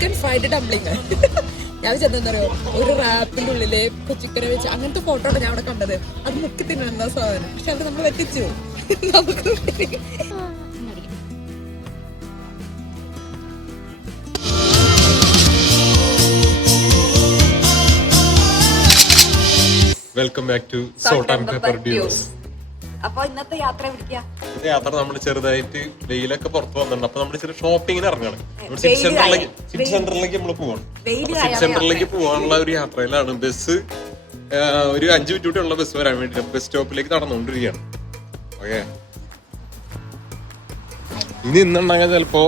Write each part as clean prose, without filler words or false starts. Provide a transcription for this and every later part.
Chicken fried ഡംപ്ലിങ്. ഞാൻ ചെന്നെന്താ പറയുക, ഒരു റാപ്പിന്റെ ഉള്ളില് ചിക്കനെ വെച്ച് അങ്ങനത്തെ ഫോട്ടോ ആണ് ഞാൻ അവിടെ കണ്ടത്. അത് മുക്കി തിന്നുന്ന സാധനം. പക്ഷെ അത് നമ്മൾ വെറ്റിച്ചു. Welcome back to salt and pepper deuce. അപ്പൊ ഇന്നത്തെ യാത്ര എവിടേക്കാ? യാത്ര നമ്മൾ ചെറുതായിട്ട് വെയിലൊക്കെ പുറത്ത് വന്നിട്ടുണ്ട്. അപ്പൊ നമ്മൾ ചെറിയ ഷോപ്പിങ്ങിന് ഇറങ്ങാണ്. സിറ്റി സെന്ററിലേക്ക് നമ്മൾ പോവാണ്. സിറ്റി സെന്ററിലേക്ക് പോകാനുള്ള ഒരു യാത്രയിലാണ്. ബസ് ഒരു 5 മിനിറ്റ് ഉള്ള ബസ് വരാൻ വേണ്ടി ബസ് സ്റ്റോപ്പിലേക്ക് നടന്നുകൊണ്ടിരിക്കുകയാണ്. ഓക്കെ, ഇനി ഇന്നുണ്ടെങ്കിൽ ചിലപ്പോ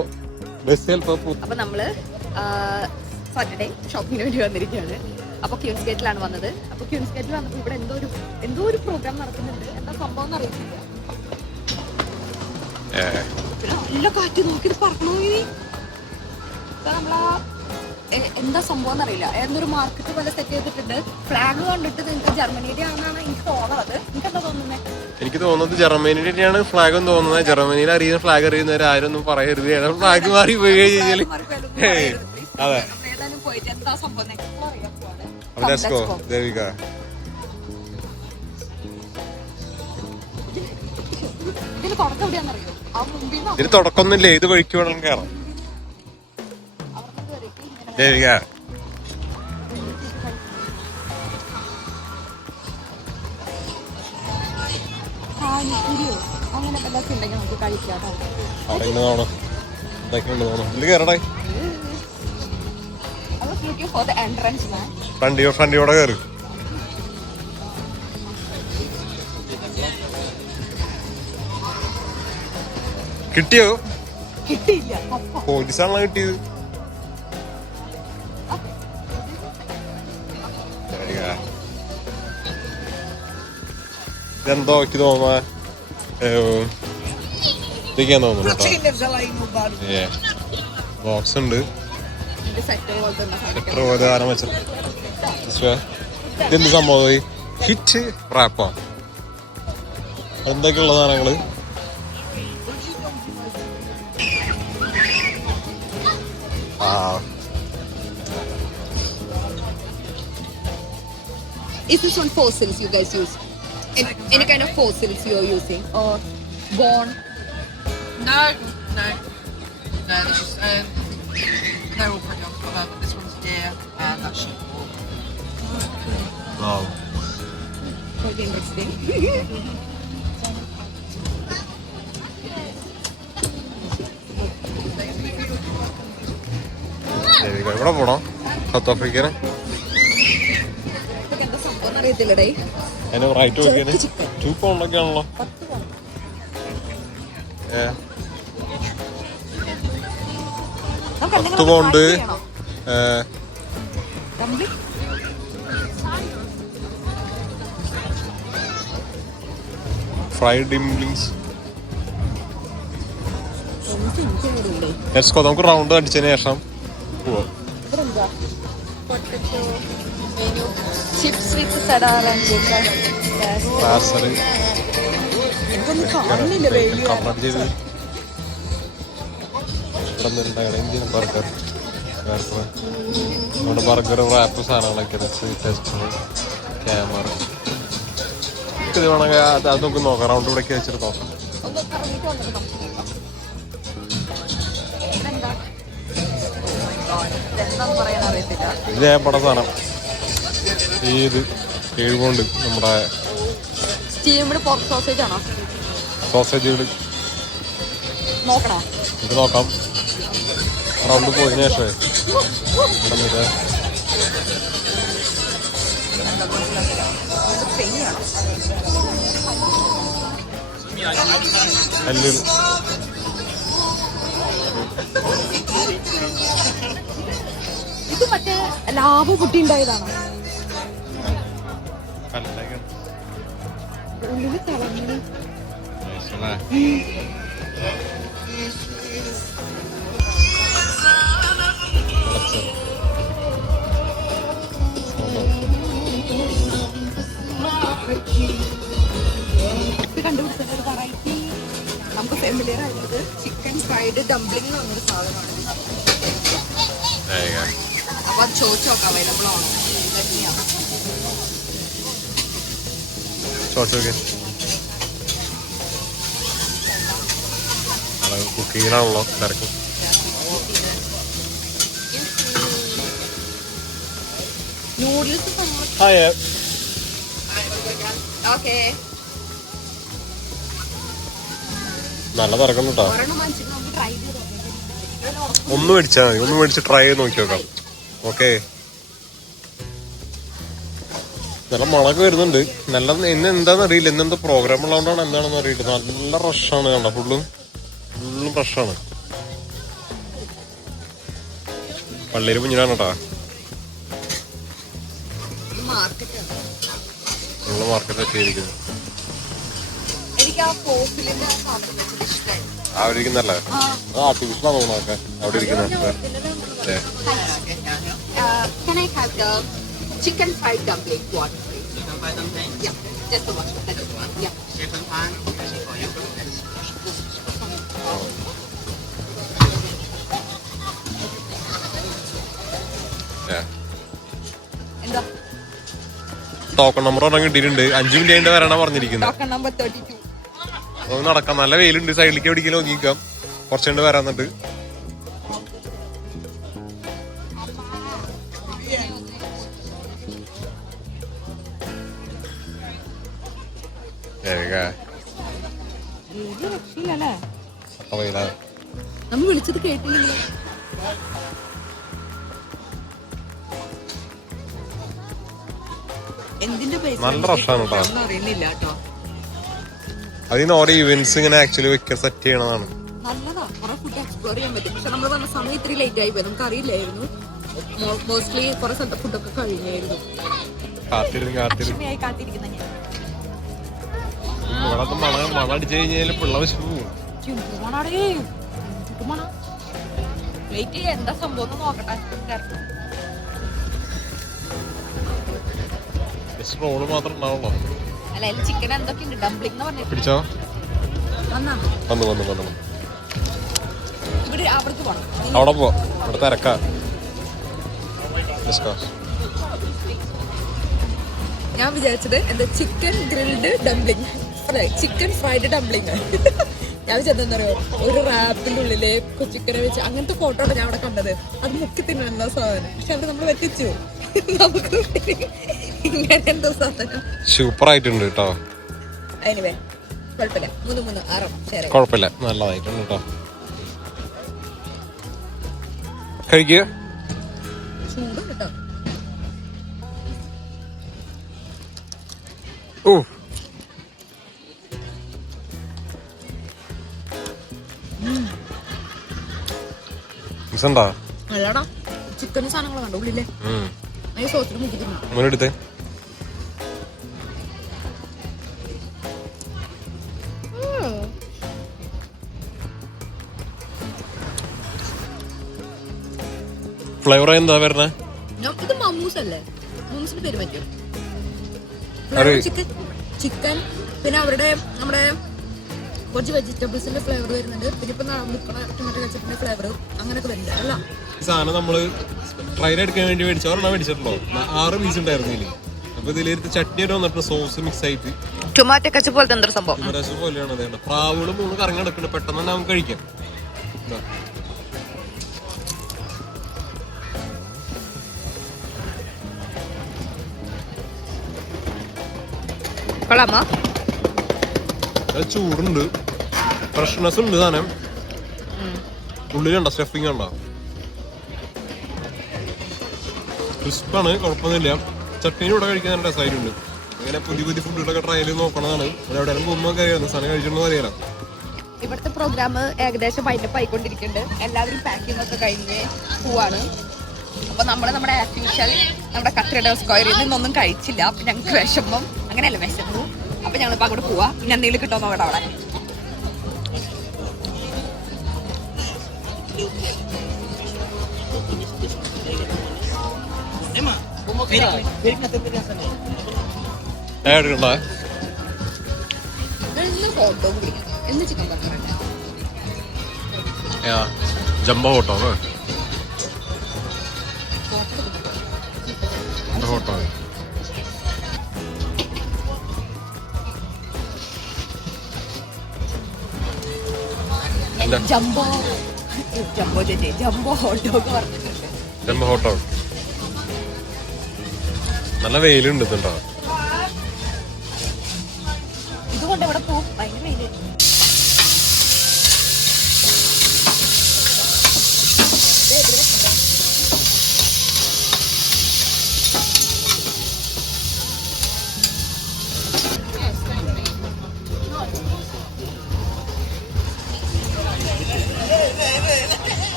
ബസ് ചിലപ്പോ. അപ്പൊ നമ്മള് സാറ്റർഡേ ഷോപ്പിങ്ങിന് വേണ്ടി വന്നിരിക്കുകയാണ്. അപ്പൊ ക്യൂൻസ് ഗേറ്റിലാണ് വന്നത്. അപ്പൊ ക്യൂൻസ് ഗേറ്റിൽ വന്നപ്പോ ഇവിടെ എന്തോ ഒരു പ്രോഗ്രാം നടക്കുന്നുണ്ട്. എന്താ സംഭവം എന്ന് അറിയത്തില്ല. നല്ല കാറ്റ് നോക്കിയത് പറഞ്ഞോ. നമ്മളാ എന്താ സംഭവം എന്നറിയില്ല. ഏതൊരു മാർക്കറ്റ് പോലെ സെറ്റ് ചെയ്തിട്ടുണ്ട്. ഫ്ലാഗ് കണ്ടിട്ട് നിങ്ങൾക്ക് ജർമ്മനിയുടെ ആണെന്നാണ് എനിക്ക് തോന്നുന്നത്. എനിക്ക് എന്താ തോന്നുന്നത്? എനിക്ക് തോന്നുന്നത് ജർമ്മനിയുടെയാണ് ഫ്ലാഗ് എന്ന് തോന്നുന്നത്. ജർമ്മനിയിൽ അറിയുന്ന ഫ്ലാഗ് അറിയുന്നവർ ആരും ഒന്നും പറയരുത്. ഫ്ലാഗ് മാറി പോയി കഴിഞ്ഞാൽ അതെ. ഏതായാലും പോയിട്ട് എന്താ സംഭവം അറിയാൻ പോവാണ്. Let's go. There we go. ഇതിന് തുടക്കം എവിടെയാണെന്നറിയോ? ആ മുമ്പിൽ ഇതിന് തുടക്കമൊന്നുമില്ല. ഇത് വഴിക്ക് വേണം കയറാം. There we go. അങ്ങനെ എന്തൊക്കെ ഉണ്ടെങ്കിൽ നമുക്ക് കഴിക്കാം. ഇത് കയറടേ. ഫ്രണ്ടിയോടെ കയറി. കിട്ടിയോ? കിട്ടിയില്ല. പോലീസാണല്ലോ കിട്ടിയത്. ഇതെന്തോ എനിക്ക് തോന്നുന്ന ഇതൊക്കെയാ തോന്നുന്നു. ബോക്സ് ഉണ്ട്. ഇതെന്ത് സംഭവം? ഹിറ്റ് റാപ്പാ എന്തൊക്കെയുള്ള സാധനങ്ങള്? Is this one fossils you guys use? Any kind of fossils you are using or bone? No. This is they're all pretty on colour, but this one's deer and that's sheep. Wow. Quite interesting. ഇവിടെ പോണോ? South African എന്താ സംഭവം അറിയത്തില്ലടേ. അതിന് right നോക്കിയാണ് 2 പൗണ്ടൊക്കെ ആണല്ലോ. 10 pound. Fried dumplings. Let's go. നമുക്ക് round അടിച്ചതിന് ശേഷം പോവാം. ഇന്ത്യൻ ബർഗർ, നമ്മുടെ ബർഗർ റാപ്പ് സാധനങ്ങളൊക്കെ ക്യാമറ ഇത് വേണമെങ്കിൽ അത് നമുക്ക് നോക്കാം. റൗണ്ട് ഇവിടേക്ക് വെച്ചിട്ട് നോക്കാം. ഇത് ഞാൻ പട സാധനം ഇത് കേഴുകൊണ്ട് നമ്മുടെ സോസേജുകൾ ഇത് നോക്കാം. റൗണ്ട് പോയതിനു ശേഷം അല്ലിൽ ഇത് മറ്റേ ലാഭ കുട്ടി ഉണ്ടായതാണോ? ഉള്ളില് തിളങ്ങി. കണ്ടുപിടിച്ച ഒരു വെറൈറ്റി നമുക്ക് ഫെമിലിയർ ആയിട്ടുള്ളത് ചിക്കൻ ഫ്രൈഡ് ഡംപ്ലിംഗ് എന്ന് പറഞ്ഞൊരു സാധനമാണ്. ചോദിച്ചോക്കാം അവൈലബിൾ ആണോ. ചോദിച്ചോക്കെ കുക്കിങ്ങിനാണല്ലോ തിരക്കും. നൂഡിൽസ് ഓക്കെ നല്ല തിരക്കുന്നു കേട്ടോ. ഒരെണ്ണം വാങ്ങിച്ചിട്ട് നമുക്ക് ട്രൈ ചെയ്ത് നോക്കാം. ഒന്ന് മേടിച്ചാൽ മതി, ഒന്ന് മേടിച്ച് ട്രൈ ചെയ്ത് നോക്കി നോക്കാം. ഓക്കെ, നല്ല മണക്ക് വരുന്നുണ്ട്. നല്ല ഇന്ന് എന്താണെന്ന് അറിയില്ല, ഇന്നെന്താ പ്രോഗ്രാം ഉള്ളതുകൊണ്ടാണ് എന്താണെന്ന് അറിയില്ല. നല്ല റഷാണ് കണ്ട, ഫുള്ളും റഷാണ്. പള്ളിയിൽ കുഞ്ഞിനാണ് കേട്ടാ. നമ്മള് മാർക്കറ്റ് എത്തിയിരിക്കുന്നത്. എനിക്ക് ആ കോഫിലിന്റെ സാധനം വെച്ചത് ഇഷ്ടമായി. അവിടെ ഇരിക്കുന്നല്ലേ, അത് ആർട്ടിഫിഷ്യലാണ് തോന്നുന്നതൊക്കെ അവിടെ ഇരിക്കുന്നത്. Can I have the chicken fried dumpling one, please? Chicken fried dumpling. Yeah, just the one. That's the one. Yeah. Chicken pan. For you. എന്താ ടോക്കൺ നമ്പർ പറഞ്ഞാൽ കിട്ടിയിട്ടുണ്ട്. 5 മിനിറ്റ് കഴിഞ്ഞിട്ട് വരാനാ പറഞ്ഞിരിക്കുന്നത്. Token number 32. ഒന്ന് നടക്കാം, നല്ല വെയിലുണ്ട്. സൈഡിലേക്ക് എവിടേക്കും നോക്കിക്കാം, കുറച്ചുകൊണ്ട് വരാന്നിട്ട്. നമ്മൾ വിളിച്ചത് കേട്ടില്ലേ? എന്തിന്റെ നല്ല റഷാണ് കേട്ടോ. അറിയുന്നില്ല കേട്ടോ. അതിന് ഓരോ ഇവന്റ്സ് ഇങ്ങനെ ആക്ച്വലി വെക്കാൻ സെറ്റ് ചെയ്യണതാണ്. നല്ലതാ, കുറെ ഫുഡ് എക്സ്പ്ലോർ ചെയ്യാൻ പറ്റും. പക്ഷെ നമ്മൾ പറഞ്ഞ സമയം ഇത്തിരി ലേറ്റ് ആയി പോയി, നമുക്ക് അറിയില്ലായിരുന്നു. മോസ്റ്റ്ലി കുറെ സ്ഥലത്തെ ഫുഡൊക്കെ കഴിഞ്ഞായിരുന്നു. കാത്തിരിക്കുന്ന ഞാൻ മണം അടിച്ചു കഴിഞ്ഞാൽ പിള്ള വിശു വെയിറ്റ് ചെയ്യാൻ എന്താ സംഭവം നോക്കട്ടെ. റോള് മാത്രം ഉണ്ടാവുള്ളൂ. അല്ല, ചിക്കൻ എന്തൊക്കെയുണ്ട്? ഡംപ്ലിംഗ് എന്ന് പറഞ്ഞിട്ട് പിടിച്ചോ. വന്നു ഇവിടെ അവിടേക്ക് പോണം. അവിടെ പോ, അവിടെ തിരക്കാ. ഞാൻ വിചാരിച്ചത് എന്താ chicken grilled dumpling, chicken fried dumpling. ഞാൻ വിചാരിച്ചെന്താ അറിയോ, ഒരു റാപ്പിന്റെ ഉള്ളില് ചിക്കനെ വെച്ച് അങ്ങനത്തെ ഫോട്ടോ ആണ് ഞാൻ അവിടെ കണ്ടത്. അത് മുക്കി തിന്നുന്ന സാധനം. പക്ഷെ അത് നമ്മൾ വെറ്റിച്ചു. നമുക്ക് ഇങ്ങനെ എന്തോ സാധനം സൂപ്പർ ആയിട്ടുണ്ട് കേട്ടോ. എനിവേ കുഴപ്പമില്ല, 3 6 ശരി, കുഴപ്പമില്ല, നല്ലതായിട്ടുണ്ട് കേട്ടോ. കഴിക്കുക. ചൂട് കേട്ടോ. ഓ, മിസ്സണ്ടാ നല്ലടാ. ചിക്കൻ സാധനങ്ങൾ കണ്ടോ ഉള്ളിലെ സോസിൽ മുക്കി തിന്നു. മുന്നെടുത്തേ. ഫ്ലേവർ എന്താ വരണേ? ഇത് മമ്മൂസ് അല്ലേ? മമ്മൂസിന്റെ പേര് പറ്റും. ചിക്കൻ പിന്നെ അവരുടെ നമ്മുടെ കുറച്ച് വെജിറ്റബിൾസിന്റെ ഫ്ലേവർ വരുന്നുണ്ട്. പിന്നെ ഇപ്പൊ ടൊമാറ്റോ കെച്ചപ്പിന്റെ ഫ്ലേവർ അങ്ങനെയൊക്കെ വരുന്നുണ്ട്. അല്ല, ഈ സാധനം നമ്മള് ട്രയൽ എടുക്കാൻ വേണ്ടി മേടിച്ചു. ഒരെണ്ണം മേടിച്ചിട്ടുള്ളൂ, 6 പീസ് ഉണ്ടായിരുന്നു ഇതില്. അപ്പൊ ഇതിലേക്ക് ചട്നി വന്നിട്ട് സോസ് മിക്സ് ആയിട്ട് ടൊമാറ്റോ കെച്ചപ്പ് പോലത്തെ എന്തൊരു സംഭവം പോലെയാണ്. അതേണ്ട പ്രാവുകള് 3 കറങ്ങി നടക്കുന്നത്. പെട്ടെന്ന് തന്നെ നമുക്ക് കഴിക്കാം. ചൂടുണ്ട്, ഫ്രഷ്നെസ് ഉണ്ട് സാധനം. ഉള്ളിലുണ്ടോ സ്റ്റഫിങ് ഉണ്ടോ, ക്രിസ്പാണ്, കുഴപ്പമൊന്നുമില്ല. ചട്നീനും ഇവിടെ കഴിക്കാൻ നല്ല രസമായിട്ടുണ്ട്. അങ്ങനെ പുതിയ ഫുഡുകളൊക്കെ ട്രൈ ചെയ്ത് നോക്കണതാണ്. എവിടെയെങ്കിലും പോകുമ്പോൾ അറിയാം, സാധനം കഴിച്ചിട്ടുണ്ടോ അറിയാലോ. ഇവിടുത്തെ പ്രോഗ്രാം ഏകദേശം വൈൻഡപ്പ് ആയിക്കൊണ്ടിരിക്കുന്നുണ്ട്. എല്ലാവരും പാക്കിംഗ് ഒക്കെ കഴിഞ്ഞ് പോവാണ്. അപ്പൊ നമ്മുടെ ആസ് യൂഷ്വൽ നമ്മുടെ കത്രിയുടെ സ്ക്വയറിൽ നിന്നൊന്നും കഴിച്ചില്ല. അപ്പൊ ഞങ്ങൾക്ക് വിഷമം, അങ്ങനെയല്ല വിശന്നു. അപ്പൊ ഞങ്ങളിപ്പോ അങ്ങോട്ട് പോവാ. പിന്നെ എന്തെങ്കിലും കിട്ടുമോ നോക്കട്ടെ അവിടെ. ഫോട്ടോ പിടിക്കണം എന്ന് ചിക്കൻ ബർഗർ ജംബോ ഫോട്ടോ കേട്ടോ. ജംബോ ഹോട്ട് ഡോഗ് പറഞ്ഞിട്ടുണ്ട്. ജംബോ ഹോട്ട് ഡോഗ് നല്ല വെയിലുണ്ട് കേട്ടോ. ഇതുകൊണ്ട് ഇവിടെ പോകും, ഭയങ്കര വെയില്.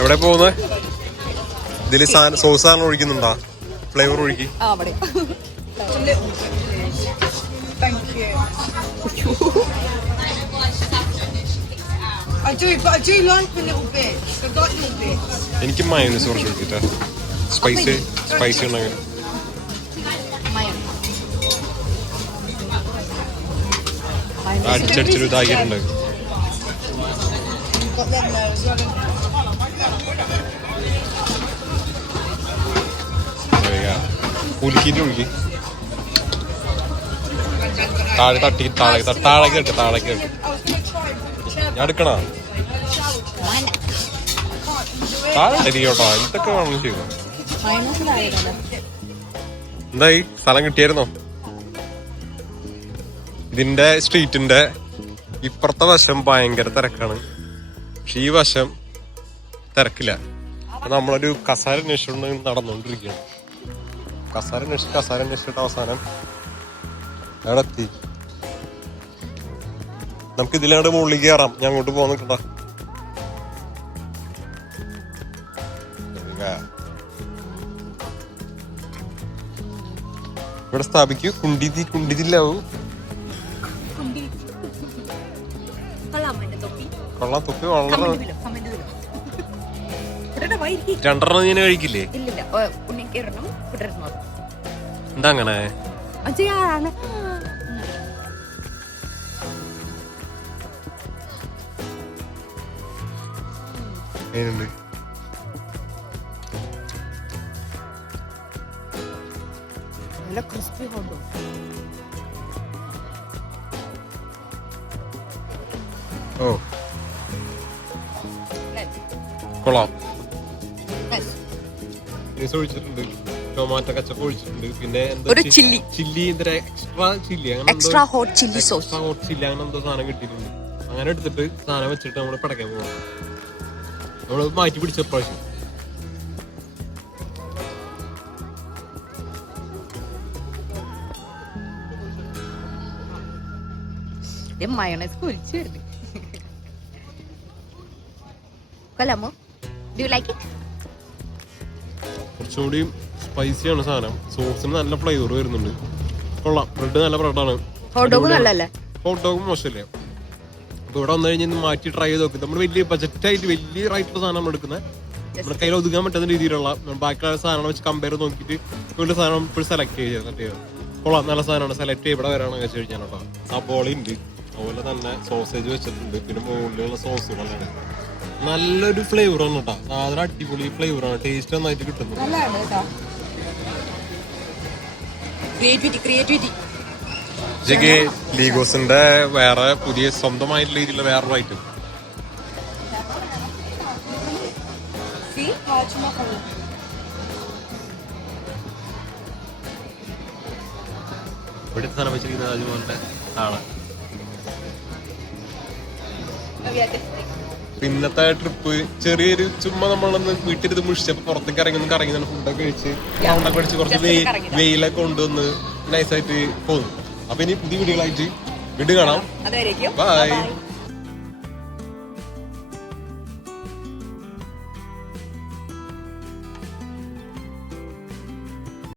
എവിടെ പോകുന്നത്? ഇതില് സോസ് സാധനം ഒഴിക്കുന്നുണ്ടോ? ഫ്ലേവർ ഒഴിക്കി. അവിടെ എനിക്ക് മയോണൈസ് കുറച്ച് ഒഴിച്ചിട്ടാ. സ്പൈസി ഉണ്ടെങ്കിൽ അടിച്ചടിച്ചൊരു ഇതാക്കിയിട്ടുണ്ട്. ഉലുക്കിട്ട് ഒഴുകി താഴെ തട്ടി താഴേക്ക് കേട്ട് ഞാൻ എടുക്കണ താഴെ കേട്ടോ. എന്തൊക്കെ വേണം ചെയ്തു. എന്തായി സ്ഥലം കിട്ടിയായിരുന്നോ? ഇതിന്റെ സ്ട്രീറ്റിന്റെ ഇപ്പുറത്തെ വശം ഭയങ്കര തിരക്കാണ്, പക്ഷെ ഈ വശം തിരക്കില്ല. നമ്മളൊരു കസാര അന്വേഷിച്ചുകൊണ്ട് നടന്നുകൊണ്ടിരിക്കുകയാണ്. കസാര അന്വേഷിച്ചിട്ട് അവസാനം അവിടെ എത്തി. നമുക്ക് ഇതിലങ്ങോട്ട് മുകളിലേക്ക് കയറാം. ഞാൻ അങ്ങോട്ട് പോകാൻ നിൽക്കണ്ട. ഇവിടെ സ്ഥാപിക്കൂ. കുണ്ടിതില്ലാവൂ. കൊള്ളാം. തൊപ്പി വളരെ രണ്ടെണ്ണം ഞാൻ കഴിക്കില്ലേ? എന്താ അങ്ങനെ? Crispy hot dog. ഓ കൊള്ളാം. ഒഴിച്ചിട്ടുണ്ട്, ടൊമാറ്റോ കച്ചപ്പ് ഒഴിച്ചിട്ടുണ്ട്, പിന്നെ ഒരു chilli extra hot chilli sauce, hot chilli അങ്ങനെ എന്തോ സാധനം കിട്ടിയിട്ടുണ്ട്. അങ്ങനെ എടുത്തിട്ട് സാധനം വെച്ചിട്ട് നമ്മള് പടക്കാൻ പോകാം. നമ്മള് മാറ്റി പിടിച്ച പ്രാവശ്യം മയോണൈസ് പൊരിച്ചു വരുന്നു. കൊള്ളാമോ? Do you like it? കുറച്ചുകൂടി സ്പൈസിയാണ് സാധനം. സോസിന് നല്ല ഫ്ലേവർ വരുന്നുണ്ട്. കൊള്ളാം. ബ്രെഡ് നല്ല ബ്രെഡാണ്. ഹോട്ട് ഡോഗ് നല്ലല്ലേ? ഹോട്ട് ഡോഗ് മോശമല്ലേ? അപ്പൊ ഇവിടെ വന്നു കഴിഞ്ഞാൽ മാറ്റി ട്രൈ ചെയ്ത് നോക്കി. നമ്മൾ വലിയ ബജറ്റായിട്ട് വലിയ റൈറ്റുള്ള സാധനം നമ്മൾ എടുക്കുന്നത്. നമ്മുടെ കയ്യിൽ ഒതുങ്ങാൻ പറ്റുന്ന രീതിയിലുള്ള ബാക്കിയുള്ള സാധനം വെച്ച് കമ്പയർ നോക്കിയിട്ട് ഒരു സാധനം ഇപ്പോൾ സെലക്ട് ചെയ്യുക. കൊള്ളാം. നല്ല സാധനമാണ്. സെലക്ട് ചെയ്ത് ഇവിടെ വരാണെന്ന് വെച്ച് കഴിഞ്ഞാൽ കേട്ടോ. സബോള ഉണ്ട്, അതുപോലെ തന്നെ സോസേജ് വെച്ചിട്ടുണ്ട്, പിന്നെ മുകളിലുള്ള സോസുകളാണ്. നല്ലൊരു ഫ്ലേവറാണ് കേട്ടോ. സാധനം അടിപൊളി ഫ്ലേവറാണ്. ടേസ്റ്റ് നന്നായിട്ട് കിട്ടുന്നു. ലീഗോസിന്റെ വേറെ പുതിയ സ്വന്തമായിട്ടുള്ള രീതിയിലുള്ള വേറൊരു ഐറ്റം. ഇവിടുത്തെ സാധനം വെച്ചിരിക്കുന്നത് അതുപോലെ ആണ്. പിന്നത്തെ ട്രിപ്പ് ചെറിയൊരു ചുമ്മാ നമ്മളൊന്ന് വീട്ടിലിരുന്ന് മുഷിച്ചപ്പോ പുറത്തേക്ക് ഇറങ്ങി ഒന്ന് കറങ്ങി ഫുഡൊക്കെ കഴിച്ച് സൗണ്ടൊക്കെ അടിച്ച് കുറച്ച് വെയിലൊക്കെ കൊണ്ടുവന്ന് നൈസായിട്ട് പോകുന്നു. അപ്പൊ ഇനി പുതിയ വീഡിയോകളായിട്ട് വീണ്ടും കാണാം. ബൈ.